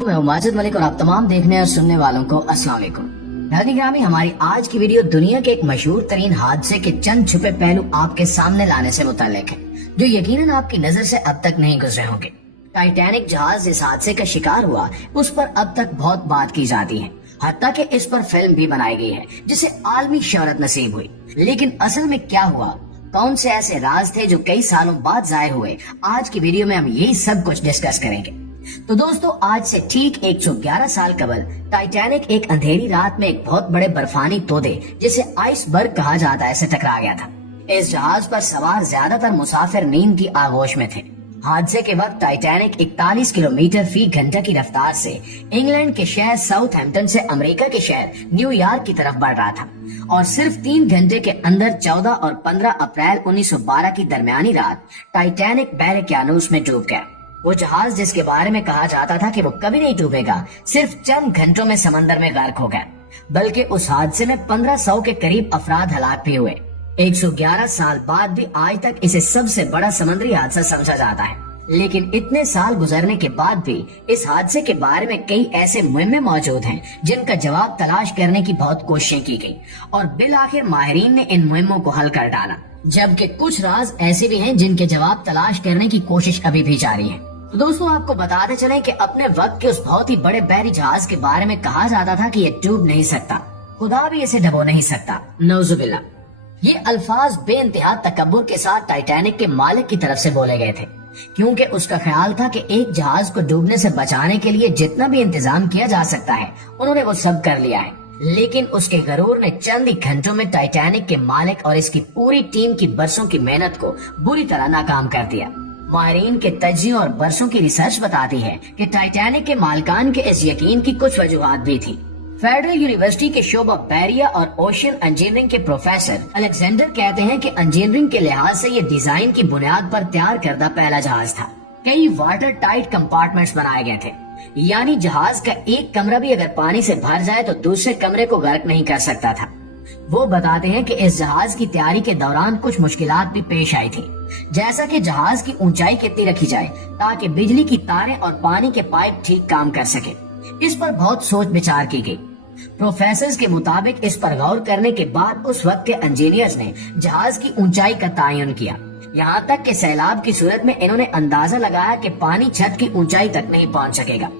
मैं हूं माजिद मलिक और आप तमाम देखने और सुनने वालों को अस्सलाम वालेकुम। नाज़रीन गिरामी, हमारी आज की वीडियो दुनिया के एक मशहूर तरीन हादसे के चंद छुपे पहलू आपके सामने लाने से मुताल्लिक है, जो यकीनन आपकी नजर से अब तक नहीं गुजरे होंगे। टाइटैनिक जहाज इस हादसे का शिकार हुआ, उस पर अब तक बहुत बात की जाती है, हत्ता कि इस पर फिल्म भी बनाई गई है जिसे आलमी शोहरत नसीब हुई। लेकिन असल में क्या हुआ, कौन से ऐसे राज थे जो कई सालों बाद जाहिर हुए, आज की वीडियो में हम यही सब कुछ डिस्कस करेंगे। तो दोस्तों, आज से ठीक 111 साल कबल टाइटैनिक एक अंधेरी रात में एक बहुत बड़े बर्फानी तोदे जिसे आइसबर्ग कहा जाता है से टकरा गया था। इस जहाज पर सवार ज्यादातर मुसाफिर नींद की आगोश में थे। हादसे के वक्त टाइटैनिक 41 किलोमीटर फी घंटा की रफ्तार से इंग्लैंड के शहर साउथहैम्पटन से अमेरिका के शहर न्यूयॉर्क की तरफ बढ़ रहा था और सिर्फ 3 घंटे के अंदर 14 और 15 अप्रैल 1912 की दरमियानी रात टाइटैनिक बहरे क्यानूस में डूब गया। वो जहाज जिसके बारे में कहा जाता था कि वो कभी नहीं डूबेगा, सिर्फ चंद घंटों में समंदर में गर्क हो गया। बल्कि उस हादसे में 1500 के करीब अफराद हलाक भी हुए। 111 साल बाद भी आज तक इसे सबसे बड़ा समुद्री हादसा समझा जाता है। लेकिन इतने साल गुजरने के बाद भी इस हादसे के बारे में कई ऐसे मुहिम्में मौजूद हैं जिनका जवाब तलाश करने की बहुत कोशिशें की गई और बिल आखिर माहिरीन ने इन मुहिम्मों को हल कर डाला। जबकि कुछ राज ऐसे भी हैं जिनके जवाब तलाश करने की कोशिश अभी भी जारी है। तो दोस्तों, आपको बताते चलें कि अपने वक्त के उस बहुत ही बड़े बहरी जहाज के बारे में कहा जाता था कि ये डूब नहीं सकता, खुदा भी इसे डबो नहीं सकता, नौजुबिल्ला। ये अल्फाज बेइंतहा तकब्बुर के साथ टाइटैनिक के मालिक की तरफ से बोले गए थे, क्योंकि उसका ख्याल था कि एक जहाज को डूबने से बचाने के लिए जितना भी इंतजाम किया जा सकता है उन्होंने वो सब कर लिया है। लेकिन उसके गरूर ने चंद ही घंटों में टाइटैनिक के मालिक और इसकी पूरी टीम की बरसों की मेहनत को बुरी तरह नाकाम कर दिया। माहिरीन के तज्जियों और बरसों की रिसर्च बताती है कि टाइटैनिक के मालिकान के इस यकीन की कुछ वजूहात भी थी। फेडरल यूनिवर्सिटी के शोबा बैरिया और ओशियन इंजीनियरिंग के प्रोफेसर अलेक्जेंडर कहते हैं कि इंजीनियरिंग के लिहाज से ये डिजाइन की बुनियाद पर तैयार करदा पहला जहाज था। कई वाटर टाइट कंपार्टमेंट्स बनाए गए थे, यानी जहाज का एक कमरा भी अगर पानी से भर जाए तो दूसरे कमरे को गर्क नहीं कर सकता था। वो बताते हैं कि इस जहाज की तैयारी के दौरान कुछ मुश्किलात भी पेश आई थी, जैसा कि जहाज की ऊंचाई कितनी रखी जाए ताकि बिजली की तारें और पानी के पाइप ठीक काम कर सके। इस पर बहुत सोच विचार की गई। प्रोफेसर्स के मुताबिक इस पर गौर करने के बाद उस वक्त के इंजीनियर्स ने जहाज की ऊंचाई का तयन किया। यहाँ तक कि सैलाब की सूरत में इन्होंने अंदाजा लगाया कि पानी छत की ऊंचाई तक नहीं पहुँच सकेगा।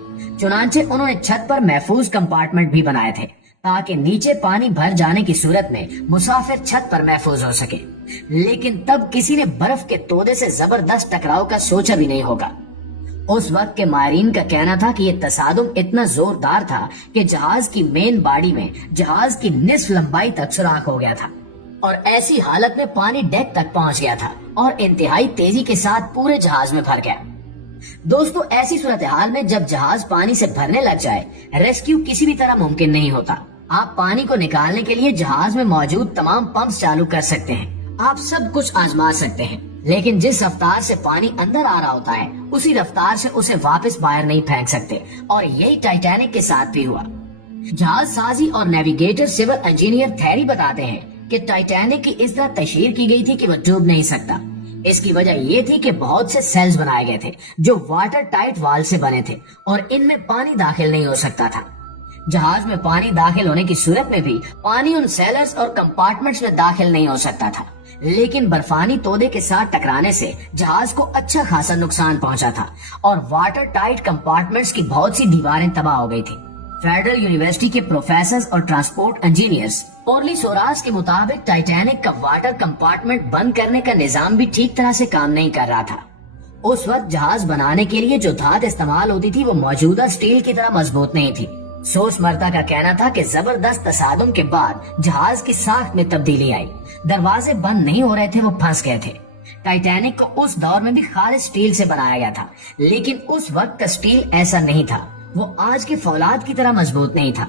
चुनांचे उन्होंने छत पर महफूज कंपार्टमेंट भी बनाए थे ताकि नीचे पानी भर जाने की सूरत में मुसाफिर छत पर महफूज हो सके। लेकिन तब किसी ने बर्फ के तोदे से जबरदस्त टकराव का सोचा भी नहीं होगा। उस वक्त के माहिरीन का कहना था कि ये तसादुम इतना जोरदार था कि जहाज की मेन बॉडी में जहाज की निस्फ लंबाई तक सुराख हो गया था और ऐसी हालत में पानी डेक तक पहुंच गया था और इंतहाई तेजी के साथ पूरे जहाज में भर गया। दोस्तों, ऐसी सूरत हाल में जब जहाज पानी से भरने लग जाए, रेस्क्यू किसी भी तरह मुमकिन नहीं होता। आप पानी को निकालने के लिए जहाज में मौजूद तमाम पंप्स चालू कर सकते हैं, आप सब कुछ आजमा सकते हैं, लेकिन जिस रफ्तार से पानी अंदर आ रहा होता है उसी रफ्तार से उसे वापस बाहर नहीं फेंक सकते। और यही टाइटैनिक के साथ भी हुआ। जहाज साजी और नेविगेटर सिविल इंजीनियर थैरी बताते हैं कि टाइटैनिक की इस तरह तशहीर की गई थी कि वह डूब नहीं सकता। इसकी वजह ये थी कि बहुत से सेल्स बनाए गए थे जो वाटर टाइट वाल से बने थे और इनमें पानी दाखिल नहीं हो सकता था। जहाज में पानी दाखिल होने की सूरत में भी पानी उन सेलर्स और कंपार्टमेंट्स में दाखिल नहीं हो सकता था। लेकिन बर्फानी तोदे के साथ टकराने से जहाज को अच्छा खासा नुकसान पहुंचा था और वाटर टाइट कंपार्टमेंट्स की बहुत सी दीवारें तबाह हो गई थी। फेडरल यूनिवर्सिटी के प्रोफेसर्स और ट्रांसपोर्ट इंजीनियर्स ओरली सोरास के मुताबिक टाइटैनिक का वाटर कंपार्टमेंट बंद करने का निजाम भी ठीक तरह से काम नहीं कर रहा था। उस वक्त जहाज बनाने के लिए जो धात इस्तेमाल होती थी वो मौजूदा स्टील की तरह मजबूत नहीं थी। सोर्स मर्दा का कहना था कि जबरदस्त तसादुम के बाद जहाज की साख्त में तब्दीली आई। दरवाजे बंद नहीं हो रहे थे, वो फंस गए थे। टाइटैनिक को उस दौर में भी खालिस स्टील से बनाया गया था, लेकिन उस वक्त का स्टील ऐसा नहीं था, वो आज के फौलाद की तरह मजबूत नहीं था।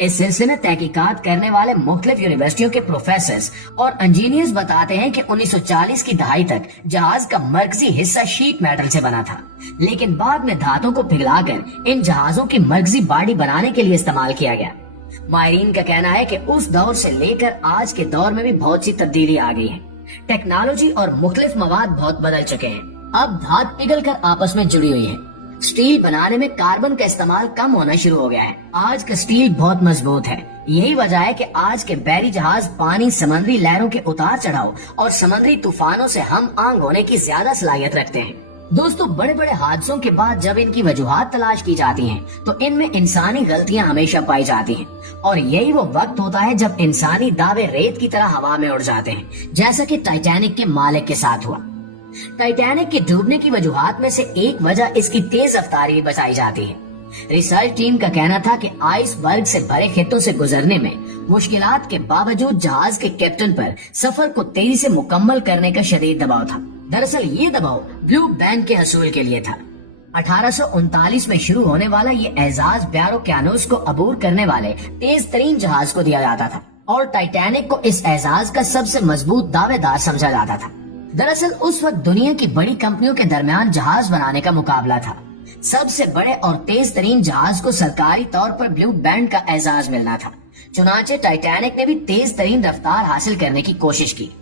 इस सिलसिले में तहकीकात करने वाले मुख्तलिफ यूनिवर्सिटियों के प्रोफेसर्स और इंजीनियर्स बताते हैं कि 1940 की दहाई तक जहाज का मरकजी हिस्सा शीट मेटल से बना था, लेकिन बाद में धातों को पिघलाकर इन जहाजों की मरकजी बॉडी बनाने के लिए इस्तेमाल किया गया। माहिरीन का कहना है कि उस दौर से लेकर आज के दौर में भी बहुत सी तब्दीली आ गई है। टेक्नोलॉजी और मुख्तलिफ मवाद बहुत बदल चुके हैं। अब धात पिघल कर आपस में जुड़ी हुई है। स्टील बनाने में कार्बन का इस्तेमाल कम होना शुरू हो गया है। आज का स्टील बहुत मजबूत है। यही वजह है कि आज के बहरी जहाज पानी, समुद्री लहरों के उतार चढ़ाव और समुद्री तूफानों से हम आंग होने की ज्यादा सलाहियत रखते हैं। दोस्तों, बड़े बड़े हादसों के बाद जब इनकी वजूहात तलाश की जाती हैं, तो इनमें इंसानी गलतियां हमेशा पाई जाती हैं और यही वो वक्त होता है जब इंसानी दावे रेत की तरह हवा में उड़ जाते हैं, जैसा कि टाइटैनिक के मालिक के साथ हुआ। टाइटैनिक के डूबने की वजूहात में से एक वजह इसकी तेज रफ्तारी बताई जाती है। रिसर्च टीम का कहना था कि आइसबर्ग से भरे खेतों से गुजरने में मुश्किलात के बावजूद जहाज के कैप्टन पर सफर को तेजी से मुकम्मल करने का शदीद दबाव था। दरअसल ये दबाव ब्लू बैंड के हसूल के लिए था। 1839 में शुरू होने वाला ये एजाज बैरो कैनोस को अबूर करने वाले तेज तरीन जहाज को दिया जाता था और टाइटैनिक को इस एजाज का सबसे मजबूत दावेदार समझा जाता था। दरअसल उस वक्त दुनिया की बड़ी कंपनियों के दरमियान जहाज बनाने का मुकाबला था। सबसे बड़े और तेज तरीन जहाज को सरकारी तौर पर ब्लू बैंड का एजाज मिलना था। चुनांचे टाइटैनिक ने भी तेज तरीन रफ्तार हासिल करने की कोशिश की।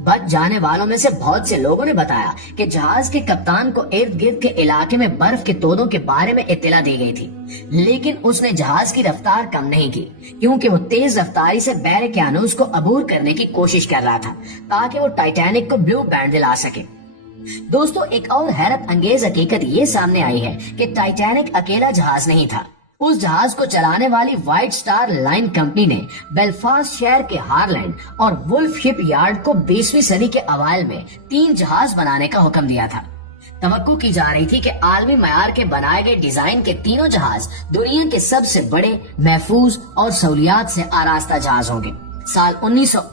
बच जाने वालों में से बहुत से लोगों ने बताया कि जहाज के कप्तान को इर्द गिर्द के इलाके में बर्फ के तोदों के बारे में इत्तला दी गई थी, लेकिन उसने जहाज की रफ्तार कम नहीं की क्योंकि वो तेज रफ्तारी से बैरे कैनोस को अबूर करने की कोशिश कर रहा था ताकि वो टाइटैनिक को ब्लू बैंड दिला सके। दोस्तों, एक और हैरत अंगेज हकीकत ये सामने आई है कि टाइटैनिक अकेला जहाज नहीं था। उस जहाज को चलाने वाली व्हाइट स्टार लाइन कंपनी ने बेलफास्ट शहर के हारलैंड और वुल्फ शिप यार्ड को 20वीं सदी के अवाइल में 3 जहाज बनाने का हुक्म दिया था। तवक्को की जा रही थी कि आलमी मयार के बनाए गए डिजाइन के तीनों जहाज दुनिया के सबसे बड़े, महफूज और सहूलियात से आरास्ता जहाज होंगे। साल 19